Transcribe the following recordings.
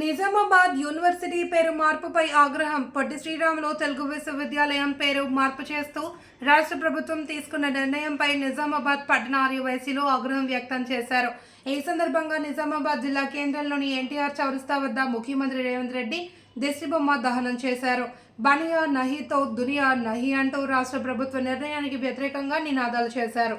Nizamabad university పేరు మార్పుపై ఆగ్రహం. పొట్టి శ్రీరాములు తెలుగు విశ్వవిద్యాలయం పేరు మార్పు చేస్తూ రాష్ట్ర ప్రభుత్వం తీసుకున్న నిర్ణయంపై నిజామాబాద్ పట్టణ ఆర్యవైసీలు ఆగ్రహం వ్యక్తం చేశారు. ఈ సందర్భంగా నిజామాబాద్ జిల్లా కేంద్రంలోని ఎన్టీఆర్ చౌరస్తా వద్ద ముఖ్యమంత్రి రేవంత్ రెడ్డి దిష్టిబొమ్మ దహనం చేశారు. బనియా నహీతో దునియా నహి అంటూ రాష్ట్ర ప్రభుత్వ నిర్ణయానికి వ్యతిరేకంగా నినాదాలు చేశారు.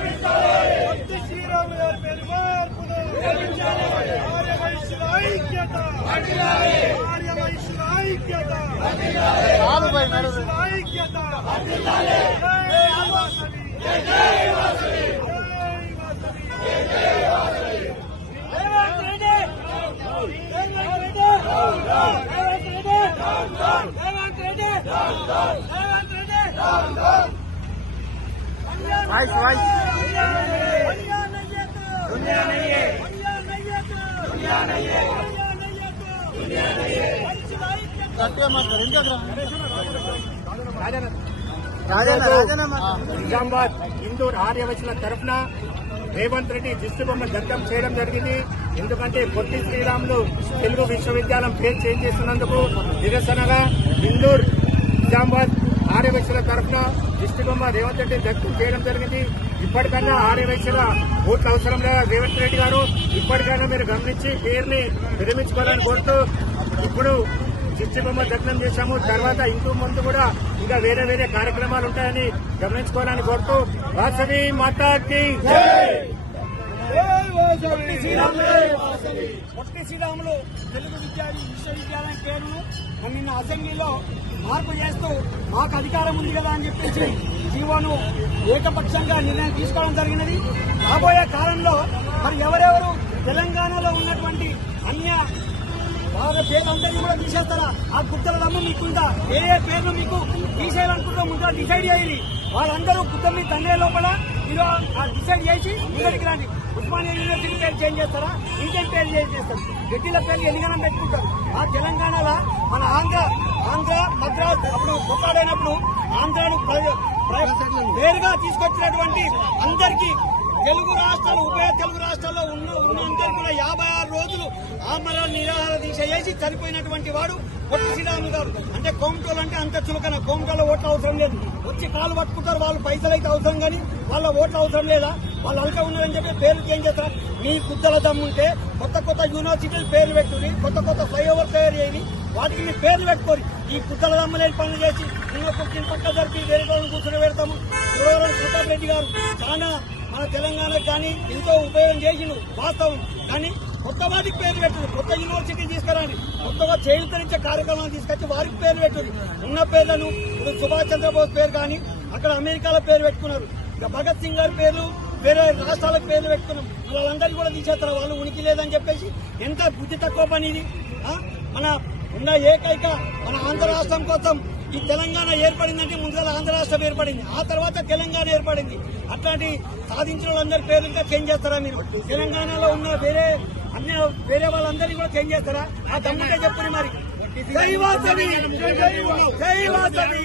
మార్పులు పొట్టి శ్రీరాములు గారి పేరు మార్పులు ఆర్య వైశ్యుల ఐక్యత నిజామాబాద్ ఇందూర్ ఆర్యవచన తరఫున రేవంత్ రెడ్డి దిష్టి బొమ్మ దగ్ధం చేయడం జరిగింది. ఎందుకంటే పొట్టి శ్రీరాములు తెలుగు విశ్వవిద్యాలయం పేరు చేంజ్ చేస్తున్నందుకు నిరసనగా ఇందూర్ నిజామాబాద్ ఆర్యవైశ్యుల తరఫున దిష్టిబొమ్మ రేవంత్ రెడ్డి దగ్ధం చేయడం జరిగింది. ఇప్పటికన్నా ఆర్యవైశ్యుల ఓట్లు అవసరం లేదా? రేవంత్ రెడ్డి గారు ఇప్పటికైనా మీరు గమనించి పేరుని విరమించుకోవాలని కోరుతూ ఇప్పుడు దిష్టిబొమ్మ దగ్నం చేశాము. తర్వాత ఇంకో ముందు కూడా ఇంకా వేరే వేరే కార్యక్రమాలు ఉంటాయని గమనించుకోవాలని కోరుతూ. వాసవి మాతాకి పొట్టి శ్రీరాములు. పొట్టి శ్రీరాములు తెలుగు విద్యాలయం విశ్వవిద్యాలయం పేరును నిన్న అసెంబ్లీలో మార్పు చేస్తూ మాకు అధికారం ఉంది కదా అని చెప్పేసి జీవోను ఏకపక్షంగా నిర్ణయం తీసుకోవడం జరిగినది. రాబోయే కాలంలో మరి ఎవరెవరు తెలంగాణలో ఉన్నటువంటి అన్య వాళ్ళ పేర్లందరినీ కూడా తీసేస్తారా? ఆ గుర్తుల దమ్ము మీకుందా? ఏ ఏ పేర్లు మీకు తీసేయాలనుకుంటా ముందుగా డిసైడ్ చేయాలి వాళ్ళందరూ గుర్త మీ తండ్రి లోపల మీరు ఆ డిసైడ్ చేసి ముందరికి రండి. ఉస్మానియా యూనివర్సిటీ పేరు చేంజ్ చేస్తారా? ఇంకేం పేరు చేంజ్ చేస్తారు. గట్టిల పేర్లు ఎన్నికన పెట్టుకుంటారు. ఆ తెలంగాణలో మన ఆంధ్ర ఆంధ్ర మద్రాస్ అప్పుడు కొట్లాడైనప్పుడు ఆంధ్రాను వేరుగా తీసుకొచ్చినటువంటి అందరికీ తెలుగు రాష్ట్రాలు ఉభయ తెలుగు రాష్ట్రాల్లో ఉన్న అందరికీ కూడా యాభై ఆమరణ నిరాహార దీక్ష చేసి చనిపోయినటువంటి వాడు పొట్టి శ్రీరాములు గారు. అంటే కోమటోలు అంటే అంత చులకన. కోమటోలో ఓట్లు అవసరం లేదు. వచ్చి కాలు పట్టుకుంటారు వాళ్ళు పైసలు అయితే అవసరం కానీ వాళ్ళ ఓట్లు అవసరం లేదా? వాళ్ళు అల్క ఉన్నారని చెప్పి పేర్లు చేంజ్ చేస్తారు? మీ గుద్దల దమ్ముంటే కొత్త కొత్త యూనివర్సిటీలు పేర్లు పెట్టుకుని కొత్త కొత్త ఫ్లైఓవర్ తయారు చేయని వాటికి మీ పేర్లు పెట్టుకోరు. ఈ కుద్దల దమ్ములేని పనులు చేసి ఉన్న పక్క జరిపి వేరే వాళ్ళని కూర్చొని పెడతాము. సురవరం ప్రతాప్ రెడ్డి గారు చాలా మన తెలంగాణకు కానీ ఎంతో ఉపయోగం చేసిండు వాస్తవం. కానీ కొత్త వాటికి పేరు పెట్టదు. కొత్త యూనివర్సిటీ తీసుకురండి కొత్తగా చేయుతరించే కార్యక్రమాలు తీసుకొచ్చి వారికి పేరు పెట్టదు. ఉన్న పేర్లను ఇప్పుడు సుభాష్ చంద్రబోస్ పేరు కానీ అక్కడ అమెరికాలో పేరు పెట్టుకున్నారు. ఇక భగత్ సింగ్ గారి పేర్లు వేరే రాష్ట్రాలకు పేర్లు పెట్టుకున్నాం. వాళ్ళందరికీ కూడా తీసేస్తారు? వాళ్ళు ఉనికి లేదని చెప్పేసి ఎంత బుద్ధి తక్కువ పని ఇది? మన ఉన్న ఏకైక మన ఆంధ్ర రాష్ట్రం కోసం ఈ తెలంగాణ ఏర్పడిందంటే ముందుగా ఆంధ్ర రాష్ట్రం ఏర్పడింది. ఆ తర్వాత తెలంగాణ ఏర్పడింది. అట్లాంటి సాధించిన వాళ్ళందరి పేర్లు ఇంకా చేంజ్ చేస్తారా మీరు? తెలంగాణలో ఉన్న వేరే అన్ని వేరే వాళ్ళందరినీ కూడా చేంజ్ చేస్తారా? ఆ దమ్ముంటే చెప్పండి మరి. జై వాసవి! జై వాసవి!